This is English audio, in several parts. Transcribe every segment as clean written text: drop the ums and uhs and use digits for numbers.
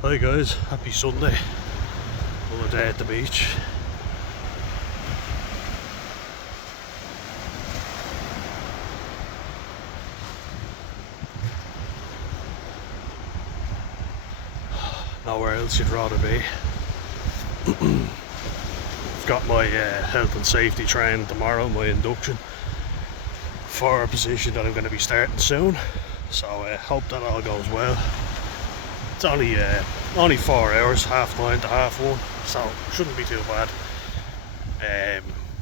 Hi guys, happy Sunday. Another day at the beach. Nowhere else you'd rather be. I've got my health and safety training tomorrow, my induction, for a position that I'm going to be starting soon. So I hope that all goes well. It's only 4 hours, 9:30 to 1:30, so shouldn't be too bad.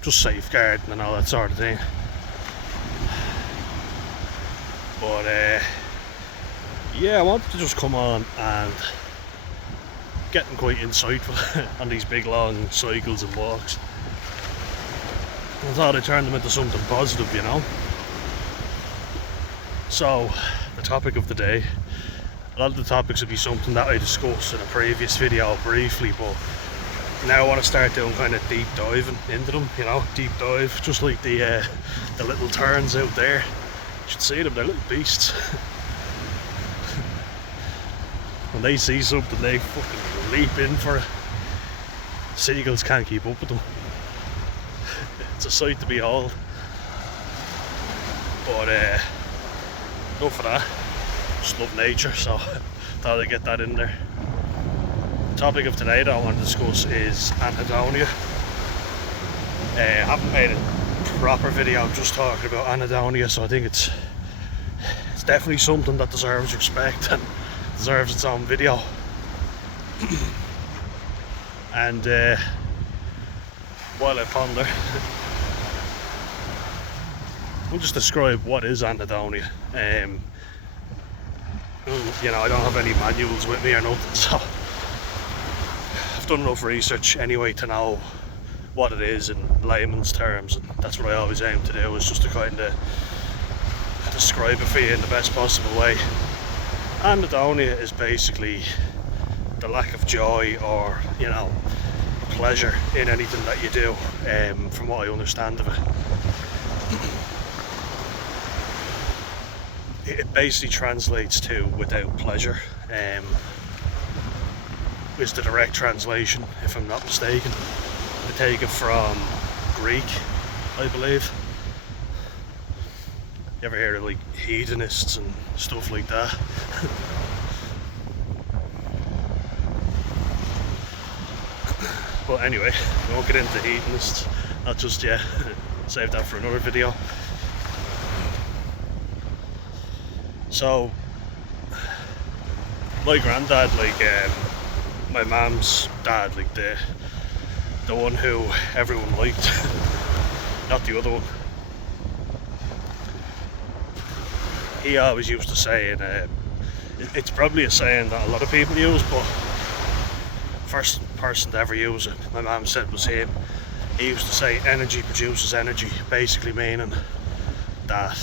Just safeguarding and all that sort of thing. But yeah, I wanted to just come on and getting quite insightful on these big long cycles and walks. I thought I'd turn them into something positive, you know. So the topic of the day. A lot of the topics would be something that I discussed in a previous video briefly, but now I want to start doing kind of deep diving into them, you know, deep dive, just like the little terns out there. You should see them, they're little beasts. When they see something, they fucking leap in for it. Seagulls can't keep up with them. It's a sight to behold. But enough of that. Just love nature, so thought I'd get that in there. The topic of today that I want to discuss is Anhedonia. I haven't made a proper video just talking about Anhedonia, so I think it's definitely something that deserves respect and deserves its own video. And while I ponder, I'll just describe what is Anhedonia. You know, I don't have any manuals with me or nothing, so I've done enough research anyway to know what it is in layman's terms, and that's what I always aim to do, is just to kind of describe it for you in the best possible way. Anhedonia is basically the lack of joy or, you know, pleasure in anything that you do, from what I understand of it. It basically translates to without pleasure, is the direct translation, if I'm not mistaken. I take it from Greek, I believe. You ever hear of like hedonists and stuff like that? But anyway, we won't get into hedonists, not just yet. Save that for another video. So, my granddad, like my mum's dad, like the one who everyone liked, not the other one. He always used to say, and it's probably a saying that a lot of people use, but first person to ever use it, my mum said, was him. He used to say, energy produces energy, basically meaning that,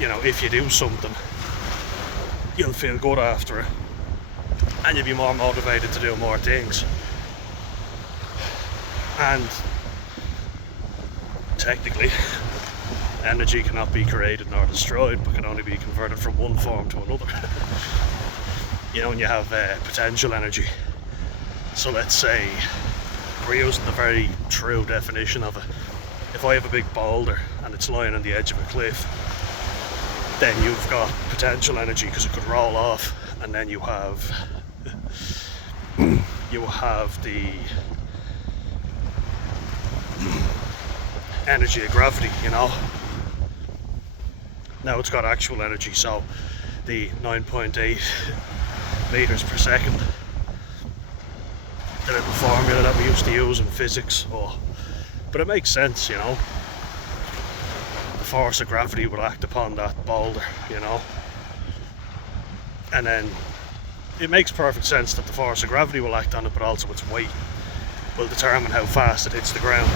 you know, if you do something, you'll feel good after it, and you'll be more motivated to do more things. And technically, energy cannot be created nor destroyed, but can only be converted from one form to another. You know, when you have potential energy. So let's say, we're using the very true definition of it. If I have a big boulder and it's lying on the edge of a cliff, then you've got potential energy because it could roll off, and then you have the energy of gravity, you know. Now it's got actual energy, so the 9.8 meters per second, the little formula that we used to use in physics. But it makes sense, you know. The force of gravity will act upon that boulder, you know. And then it makes perfect sense that the force of gravity will act on it, but also its weight will determine how fast it hits the ground.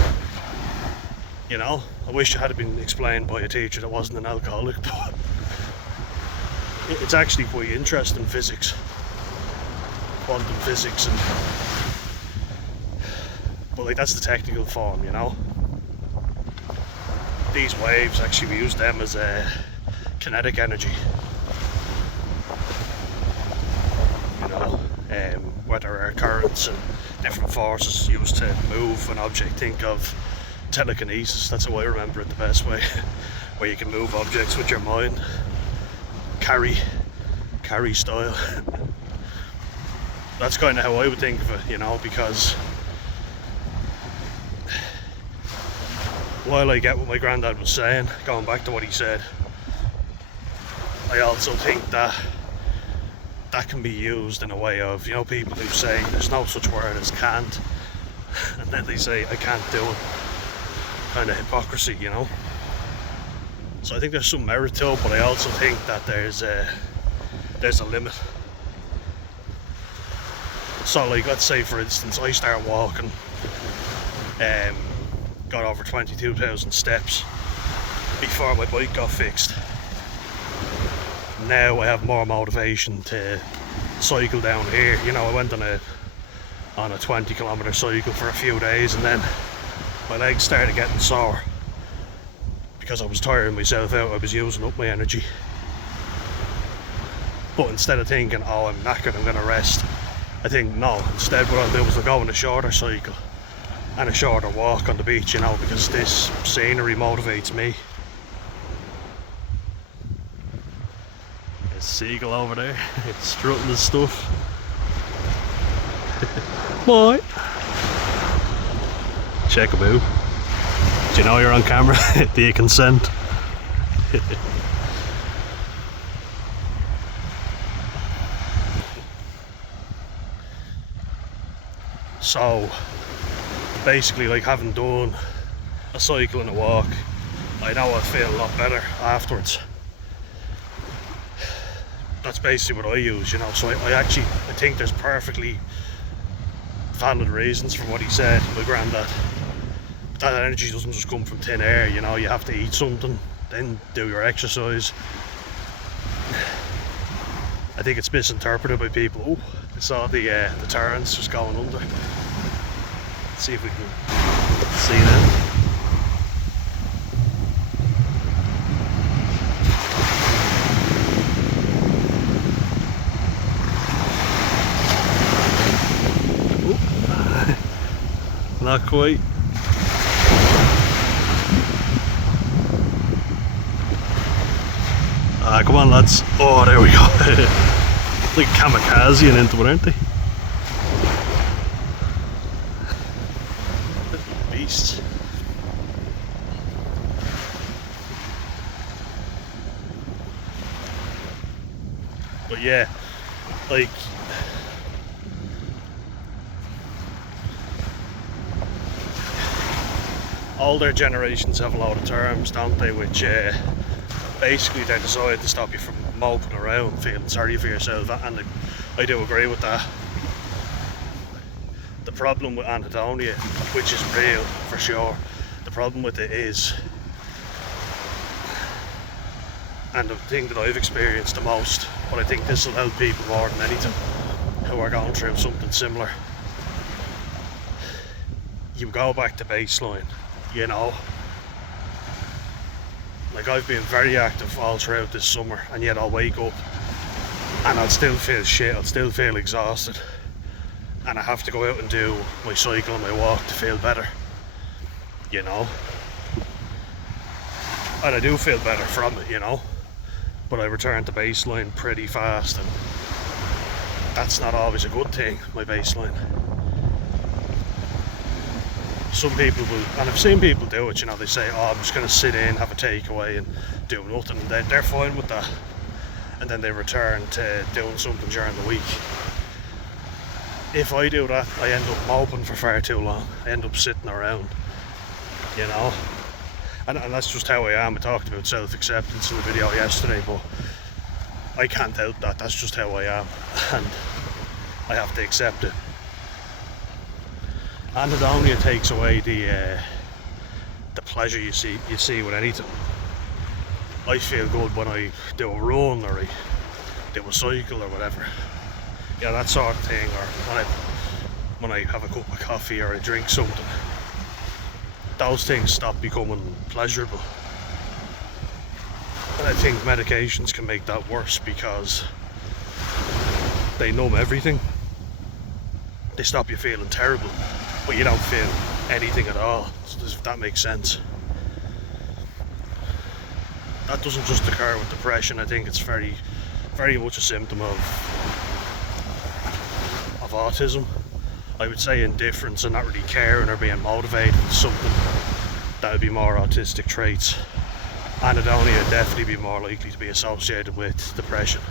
You know, I wish it had been explained by a teacher that wasn't an alcoholic, but it's actually quite interesting physics, quantum physics, but like, that's the technical form, you know. These waves, actually we use them as kinetic energy. where there are currents and different forces used to move an object. Think of telekinesis, that's how I remember it the best way, where you can move objects with your mind. Carry style. That's kind of how I would think of it, you know, because while I get what my granddad was saying, going back to what he said, I also think that can be used in a way of, you know, people who say there's no such word as can't, and then they say I can't do it. Kind of hypocrisy, you know. So I think there's some merit to it, but I also think that there's a limit. So like, let's say for instance I start walking, got over 22,000 steps before my bike got fixed. Now I have more motivation to cycle down here. You know, I went on a 20-kilometer cycle for a few days, and then my legs started getting sore because I was tiring myself out. I was using up my energy. But instead of thinking, oh, I'm knackered, I'm going to rest, I think, no, instead what I'll do is I'll go on a shorter cycle and a shorter walk on the beach, you know, because this scenery motivates me. There's a seagull over there, it's strutting his stuff. Boy! Check him out. Do you know you're on camera? Do you consent? So basically, like, having done a cycle and a walk, I know I feel a lot better afterwards. That's basically what I use, you know. So I think there's perfectly valid reasons for what he said, my granddad. That energy doesn't just come from thin air, you know. You have to eat something, then do your exercise. I think it's misinterpreted by people. Oh, I saw the turns just going under. Let's see if we can see that. Oh. Not quite. Ah, come on lads. Oh, there we go. Like kamikaze and into it, aren't they? Beasts. But yeah, like, older generations have a lot of terms, don't they, which basically they're designed to stop you from moping around, feeling sorry for yourself, and I do agree with that. The problem with Anhedonia, which is real for sure, the problem with it is, and the thing that I've experienced the most, but I think this will help people more than anything who are going through something similar, you go back to baseline, you know. Like, I've been very active all throughout this summer, and yet I'll wake up and I'll still feel shit, I'll still feel exhausted, and I have to go out and do my cycle and my walk to feel better, you know. And I do feel better from it, you know, but I return to baseline pretty fast, and that's not always a good thing, my baseline. Some people will, and I've seen people do it, you know, they say, oh, I'm just going to sit in, have a takeaway and do nothing, and they're fine with that, and then they return to doing something during the week. If I do that, I end up moping for far too long, I end up sitting around, you know, and that's just how I am. I talked about self-acceptance in the video yesterday, but I can't help that, that's just how I am, and I have to accept it. Anhedonia takes away the pleasure you see with anything. I feel good when I do a run or I do a cycle or whatever. Yeah, that sort of thing, or when I have a cup of coffee or I drink something. Those things stop becoming pleasurable. And I think medications can make that worse because they numb everything. They stop you feeling terrible, but you don't feel anything at all, if that makes sense. That doesn't just occur with depression. I think it's very, very much a symptom of autism. I would say indifference and not really caring or being motivated is something that would be more autistic traits. Anhedonia would definitely be more likely to be associated with depression.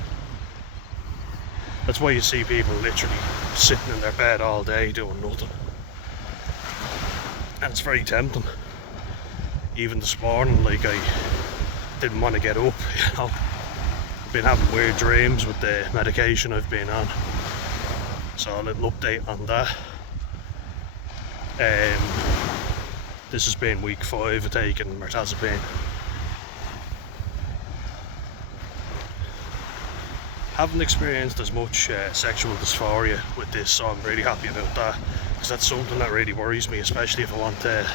That's why you see people literally sitting in their bed all day doing nothing. And it's very tempting. Even this morning, like, I didn't want to get up, you know. I've been having weird dreams with the medication I've been on. So a little update on that. This has been week 5 of taking mirtazapine. Haven't experienced as much sexual dysphoria with this, so I'm really happy about that, because that's something that really worries me, especially if I want to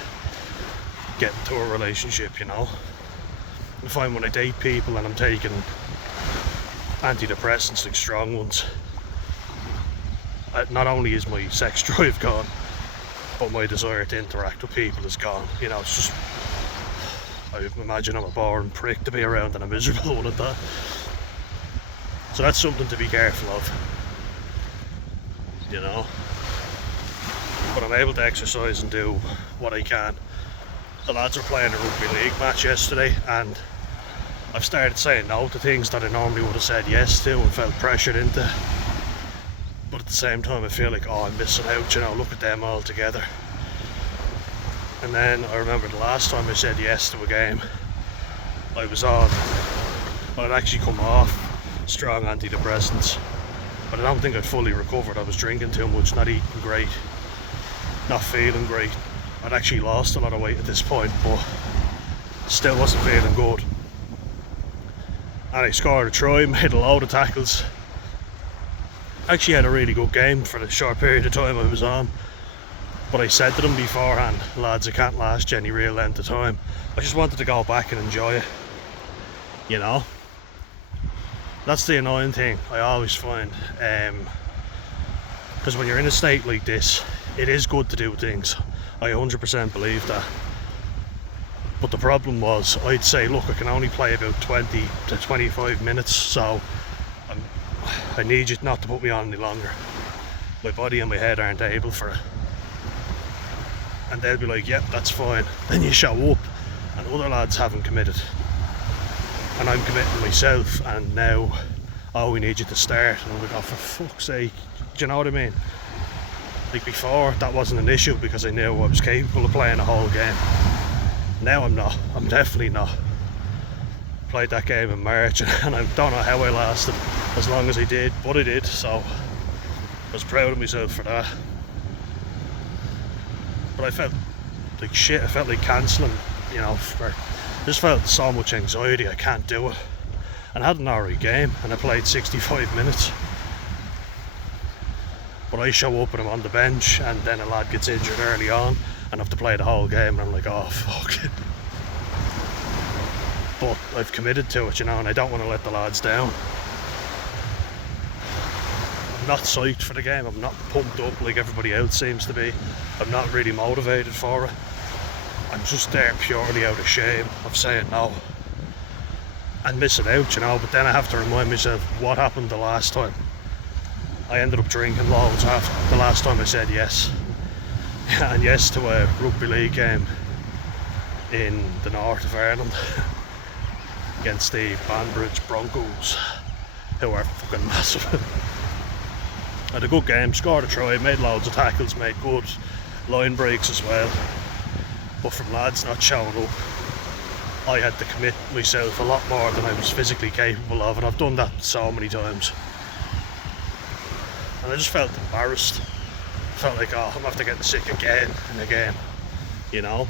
get into a relationship, you know. I find when I date people and I'm taking antidepressants, like strong ones, not only is my sex drive gone, but my desire to interact with people is gone. You know, it's just, I imagine I'm a boring prick to be around and a miserable one at that. So that's something to be careful of, you know. But I'm able to exercise and do what I can. The lads were playing a rugby league match yesterday, and I've started saying no to things that I normally would have said yes to and felt pressured into. But at the same time I feel like, oh, I'm missing out, you know, look at them all together. And then I remember the last time I said yes to a game, I was on, I'd actually come off strong antidepressants, but I don't think I'd fully recovered. I was drinking too much, not eating great, not feeling great. I'd actually lost a lot of weight at this point, but still wasn't feeling good. And I scored a try, made a load of tackles. Actually had a really good game for the short period of time I was on. But I said to them beforehand, lads, I can't last you any real length of time. I just wanted to go back and enjoy it, you know. That's the annoying thing I always find, because when you're in a state like this, it is good to do things. I 100% believe that. But the problem was, I'd say, look, I can only play about 20 to 25 minutes, so I need you not to put me on any longer. My body and my head aren't able for it. And they'll be like, yep, that's fine. Then you show up and other lads haven't committed. And I'm committing myself, and now, oh, we need you to start. And I'm like, oh, for fuck's sake. Do you know what I mean? Like before, that wasn't an issue because I knew I was capable of playing a whole game. Now I'm not. I'm definitely not. Played that game in March, and I don't know how I lasted as long as I did, but I did, so I was proud of myself for that. But I felt like shit. I felt like cancelling, you know, I just felt so much anxiety, I can't do it. And I had an alright game, and I played 65 minutes. But I show up and I'm on the bench, and then a lad gets injured early on and I have to play the whole game, and I'm like, oh fuck it. But I've committed to it, you know, and I don't want to let the lads down. I'm not psyched for the game, I'm not pumped up like everybody else seems to be. I'm not really motivated for it. I'm just there purely out of shame of saying no and missing out, you know. But then I have to remind myself what happened the last time. I ended up drinking loads after the last time I said yes. And yes to a rugby league game in the north of Ireland against the Banbridge Broncos, who are fucking massive. I had a good game, scored a try, made loads of tackles, made good line breaks as well. But from lads not showing up, I had to commit myself a lot more than I was physically capable of, and I've done that so many times. And I just felt embarrassed. Felt like, oh, I'm gonna have to get sick again and again, you know?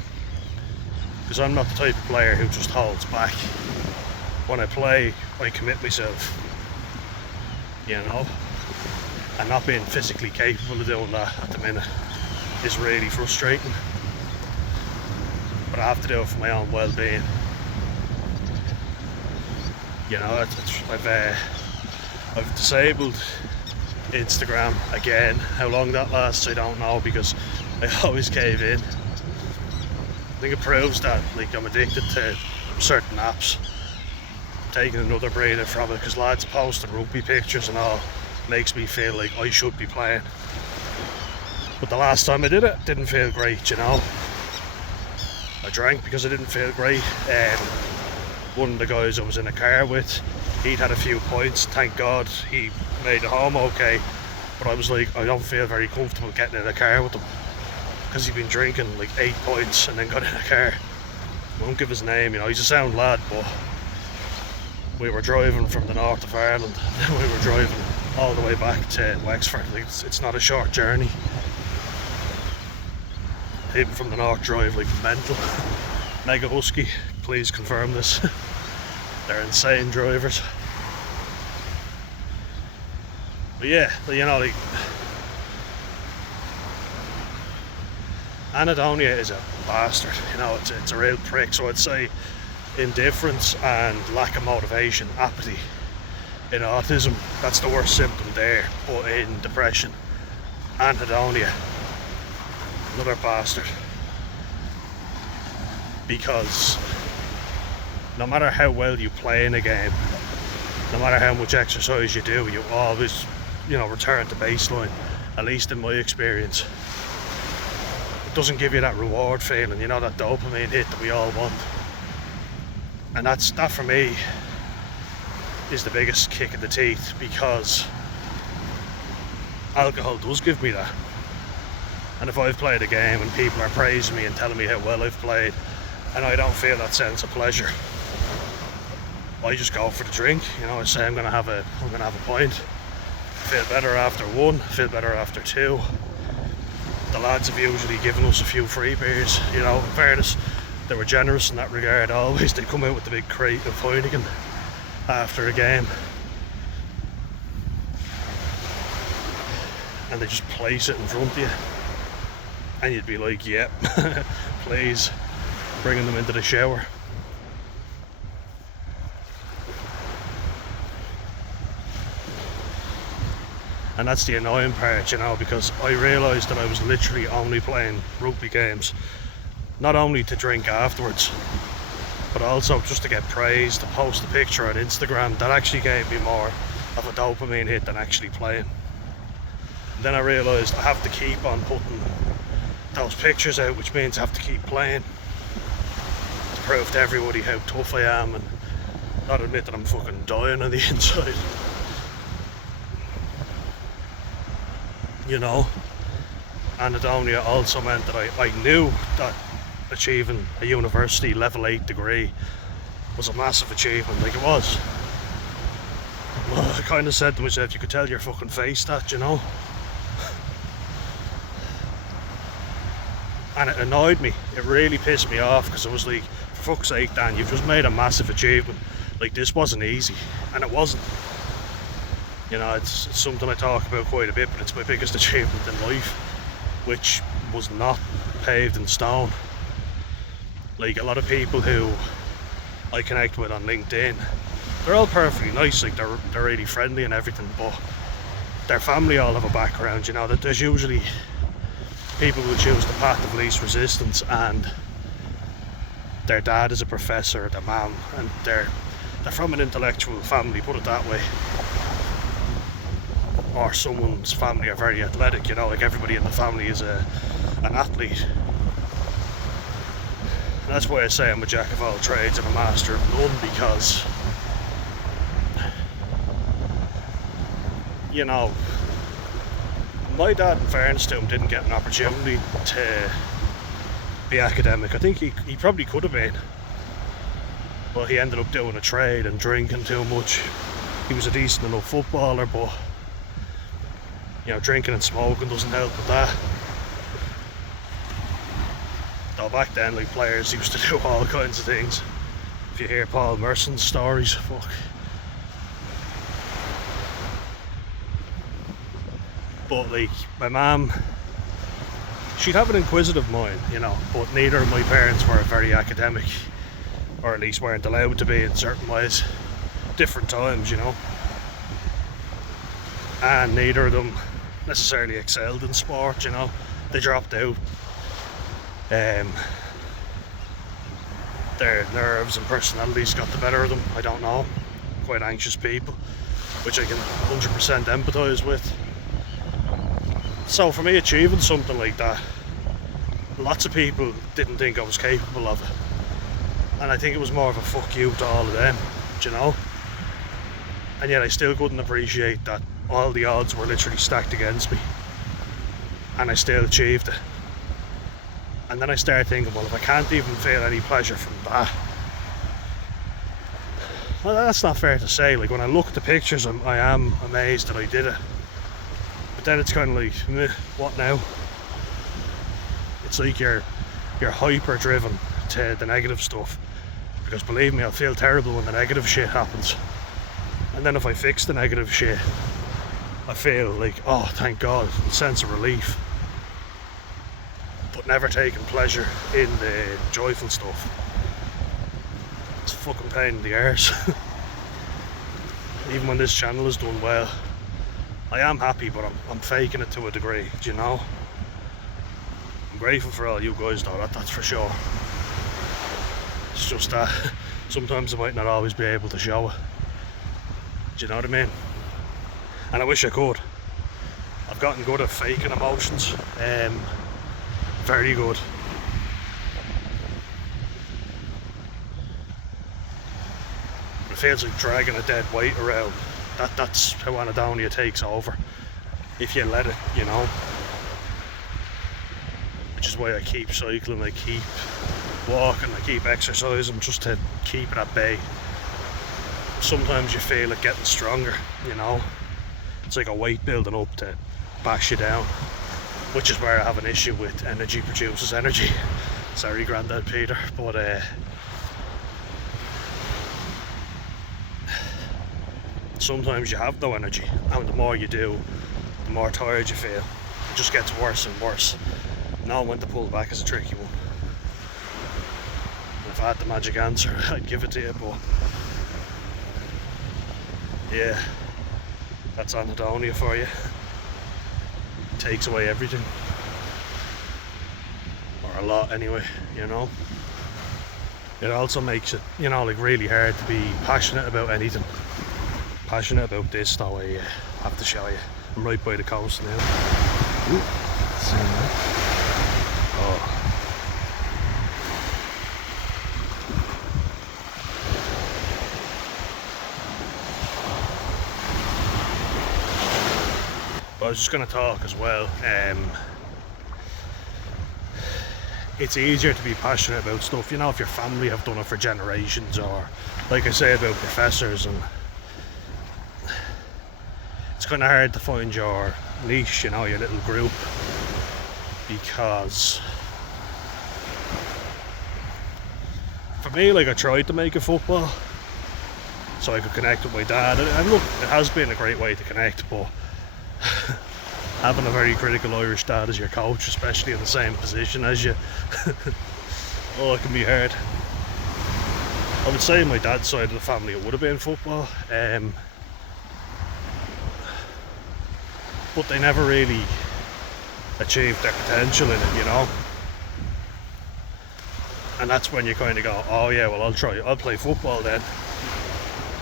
Because I'm not the type of player who just holds back. When I play, I commit myself, you know? And not being physically capable of doing that at the minute is really frustrating. But I have to do it for my own well-being. You know, I've disabled Instagram again. How long that lasts I don't know, because I always cave in. I think it proves that like I'm addicted to certain apps. Taking another breather from it, because lads posting rugby pictures and all makes me feel like I should be playing. But the last time I did it, didn't feel great, you know. I drank because I didn't feel great. One of the guys I was in a car with, he'd had a few points, thank God he made it home okay, but I was like, I don't feel very comfortable getting in a car with him, because he'd been drinking like 8 points and then got in a car. I won't give his name, you know, he's a sound lad, but we were driving from the north of Ireland, and we were driving all the way back to Wexford. Like, it's not a short journey. People from the north drive like mental. Mega Husky, please confirm this. They're insane drivers. But yeah, you know, like, Anhedonia is a bastard, you know, it's a real prick. So I'd say indifference and lack of motivation, apathy in autism, that's the worst symptom there. But in depression, Anhedonia, another bastard. Because no matter how well you play in a game, no matter how much exercise you do, you always, you know, return to baseline, at least in my experience. It doesn't give you that reward feeling, you know, that dopamine hit that we all want. And that for me is the biggest kick in the teeth, because alcohol does give me that. And if I've played a game and people are praising me and telling me how well I've played, and I don't feel that sense of pleasure, I just go for the drink. You know, I say I'm gonna have a pint. Feel better after one, feel better after two. The lads have usually given us a few free beers, you know, in fairness, they were generous in that regard always. They'd come out with the big crate of Heineken after a game, and they just place it in front of you, and you'd be like, yep, please, bringing them into the shower. And that's the annoying part, you know, because I realised that I was literally only playing rugby games, not only to drink afterwards, but also just to get praise, to post a picture on Instagram. That actually gave me more of a dopamine hit than actually playing. And then I realised I have to keep on putting those pictures out, which means I have to keep playing to prove to everybody how tough I am, and not admit that I'm fucking dying on the inside. You know, Anhedonia also meant that I knew that achieving a university level 8 degree was a massive achievement, like it was. Well, I kind of said to myself, you could tell your fucking face that, you know. And it annoyed me, it really pissed me off, because it was like, for fuck's sake, Dan, you've just made a massive achievement. Like, this wasn't easy, and it wasn't. You know, it's something I talk about quite a bit, but it's my biggest achievement in life, which was not paved in stone. Like, a lot of people who I connect with on LinkedIn, they're all perfectly nice, like they're really friendly and everything, but their family all have a background, you know, that there's usually people who choose the path of least resistance, and their dad is a professor, their mum, and they're from an intellectual family, put it that way. Or someone's family are very athletic, you know, like everybody in the family is an athlete. And that's why I say I'm a jack of all trades and a master of none, because, you know, my dad, in fairness to him, didn't get an opportunity to be academic. I think he probably could have been, but he ended up doing a trade and drinking too much. He was a decent enough footballer, but you know, drinking and smoking doesn't help with that. Though back then, like, players used to do all kinds of things. If you hear Paul Merson's stories, fuck. But like, my mum, she'd have an inquisitive mind, you know, but neither of my parents were very academic, or at least weren't allowed to be in certain ways. Different times, you know. and neither of them necessarily excelled in sport, you know. They dropped out. Their nerves and personalities got the better of them, I don't know. Quite anxious people, which I can 100% empathise with. So for me, achieving something like that, lots of people didn't think I was capable of it, and I think it was more of a fuck you to all of them, do you know. And yet I still couldn't appreciate that all the odds were literally stacked against me, and I still achieved it. And then I started thinking, well, if I can't even feel any pleasure from that, well, that's not fair to say. Like, when I look at the pictures, I am amazed that I did it. But then it's kind of like, meh, what now? It's like you're hyper driven to the negative stuff, because believe me, I'll feel terrible when the negative shit happens. And then if I fix the negative shit, I feel like, oh, thank God, a sense of relief. But never taking pleasure in the joyful stuff. It's a fucking pain in the arse. Even when this channel is doing well, I am happy, but I'm faking it to a degree, do you know? I'm grateful for all you guys though, that's for sure. It's just that sometimes I might not always be able to show it. Do you know what I mean? And I wish I could. I've gotten good at faking emotions. Very good. It feels like dragging a dead weight around. That's how Anhedonia takes over, if you let it, you know. Which is why I keep cycling, I keep walking, I keep exercising, just to keep it at bay. Sometimes you feel it getting stronger, you know. It's like a weight building up to bash you down. Which is where I have an issue with energy produces energy. Sorry, Grandad Peter, but sometimes you have no energy, and the more you do, the more tired you feel. It just gets worse and worse. Knowing when to pull back is a tricky one. And if I had the magic answer, I'd give it to you, but yeah, that's Anhedonia for you. Takes away everything, or a lot anyway, you know. It also makes it, you know, like really hard to be passionate about anything. Passionate about this though, I have to show you. I'm right by the coast now. Ooh, see that? Oh. But I was just going to talk as well. It's easier to be passionate about stuff, you know, if your family have done it for generations, or like I say about professors, and it's kind of hard to find your niche, you know, your little group, because for me, like, I tried to make it football so I could connect with my dad, and look, it has been a great way to connect, but having a very critical Irish dad as your coach, especially in the same position as you, oh, it can be hard. I would say my dad's side of the family, it would have been football, but they never really achieved their potential in it, you know. And that's when you kind of go, oh yeah, well, I'll play football then.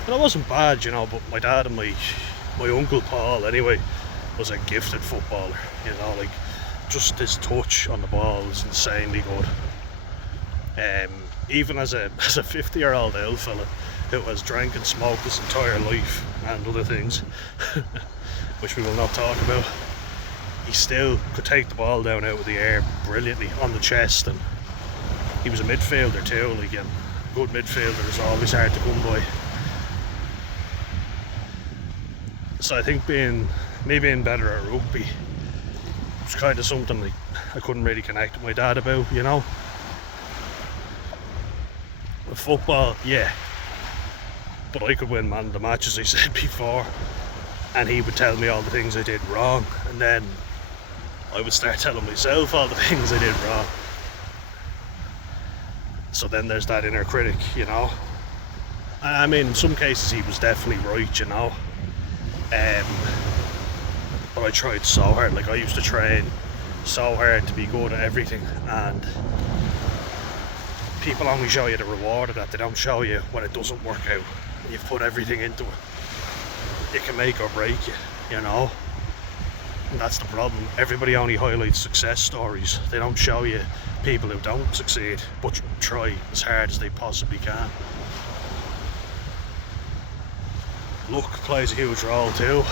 And it wasn't bad, you know, but my dad and my uncle Paul anyway was a gifted footballer, you know, like, just his touch on the ball was insanely good. Even as a 50-year-old old fella who has drank and smoked his entire life and other things, which we will not talk about, he still could take the ball down out of the air brilliantly on the chest, and he was a midfielder too, like, and good midfielder is always hard to come by. So I think me being better at rugby was kind of something like I couldn't really connect with my dad about, you know. With football, yeah, but I could win man of the match, as I said before, and he would tell me all the things I did wrong, and then I would start telling myself all the things I did wrong. So then there's that inner critic, you know. I mean, in some cases he was definitely right, you know. but I tried so hard. Like, I used to train so hard to be good at everything, and people only show you the reward of that. They don't show you when it doesn't work out. You've put everything into it. It can make or break you, you know. And that's the problem. Everybody only highlights success stories. They don't show you people who don't succeed but try as hard as they possibly can. Luck plays a huge role too.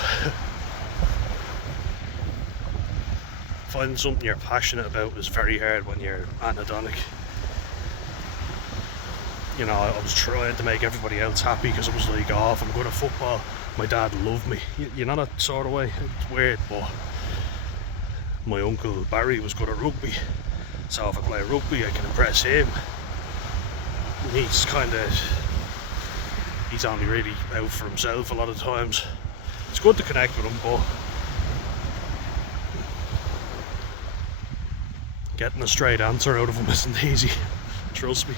Finding something you're passionate about is very hard when you're anhedonic. You know, I was trying to make everybody else happy because I was like, oh, if I'm good at football, my dad will love me. You know, that sort of way. It's weird, but my uncle Barry was good at rugby, so if I play rugby I can impress him. He's only really out for himself a lot of times. It's good to connect with him, but getting a straight answer out of him isn't easy. Trust me.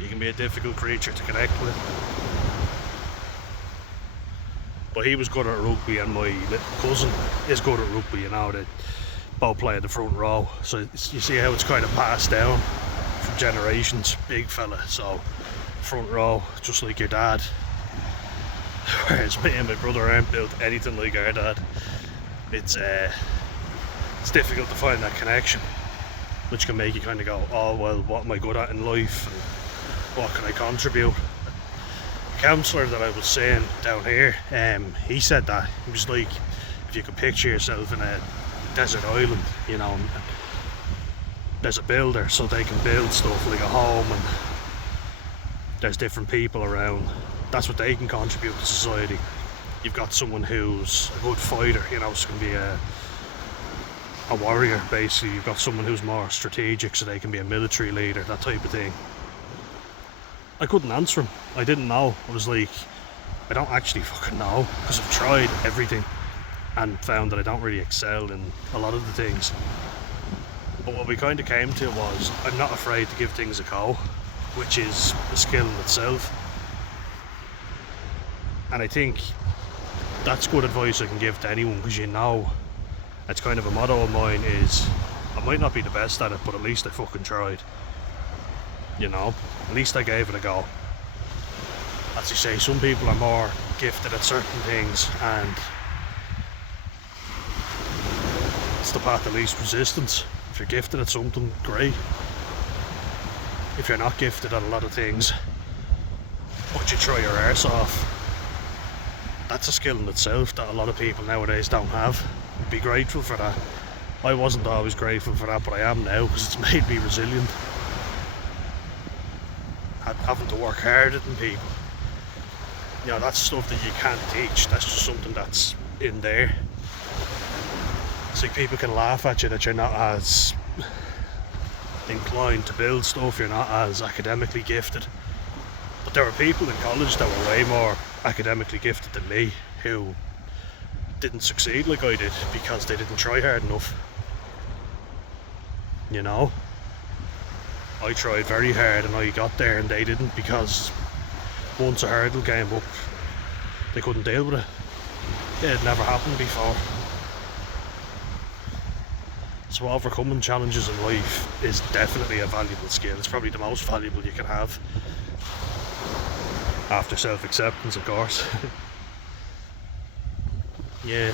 You can be a difficult creature to connect with. But he was good at rugby, and my little cousin is good at rugby, you know. They both play in the front row, so you see how it's kind of passed down from generations. Big fella, so front row, just like your dad. Whereas me and my brother aren't built anything like our dad. It's difficult to find that connection, which can make you kind of go, oh well, what am I good at in life, and what can I contribute? The counsellor that I was saying down here, he said that he was like, if you could picture yourself in a desert island, you know, and there's a builder, so they can build stuff like a home, and there's different people around. That's what they can contribute to society. You've got someone who's a good fighter, you know, so can be a warrior basically. You've got someone who's more strategic, so they can be a military leader, that type of thing. I couldn't answer him. I didn't know. I was like, I don't actually fucking know, because I've tried everything and found that I don't really excel in a lot of the things. But what we kind of came to was, I'm not afraid to give things a go, which is a skill in itself. And I think that's good advice I can give to anyone, because you know, it's kind of a motto of mine is, I might not be the best at it, but at least I fucking tried. You know, at least I gave it a go. As you say, some people are more gifted at certain things, and it's the path of least resistance. If you're gifted at something, great. If you're not gifted at a lot of things, but you try your arse off, that's a skill in itself that a lot of people nowadays don't have. Be grateful for that. I wasn't always grateful for that, but I am now, because it's made me resilient. Having to work harder than people, you know, that's stuff that you can't teach. That's just something that's in there. It's like people can laugh at you that you're not as inclined to build stuff, you're not as academically gifted. But there were people in college that were way more academically gifted than me who didn't succeed like I did because they didn't try hard enough. You know, I tried very hard and I got there, and they didn't, because once a hurdle came up, they couldn't deal with it. It had never happened before. So overcoming challenges in life is definitely a valuable skill. It's probably the most valuable you can have, after self-acceptance, of course. Yeah.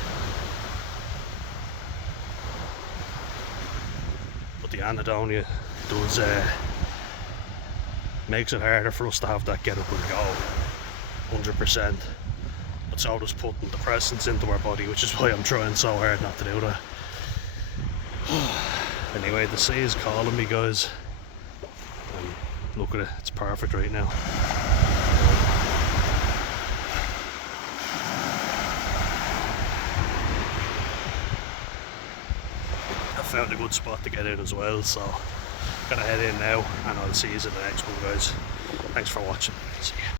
But the Anhedonia does makes it harder for us to have that get up and go, 100%. But so does putting depressants into our body, which is why I'm trying so hard not to do that. Anyway, the sea is calling me, guys. And look at it, it's perfect right now. I found a good spot to get in as well, so I'm gonna head in now, and I'll see you in the next one, guys. Thanks for watching. See ya.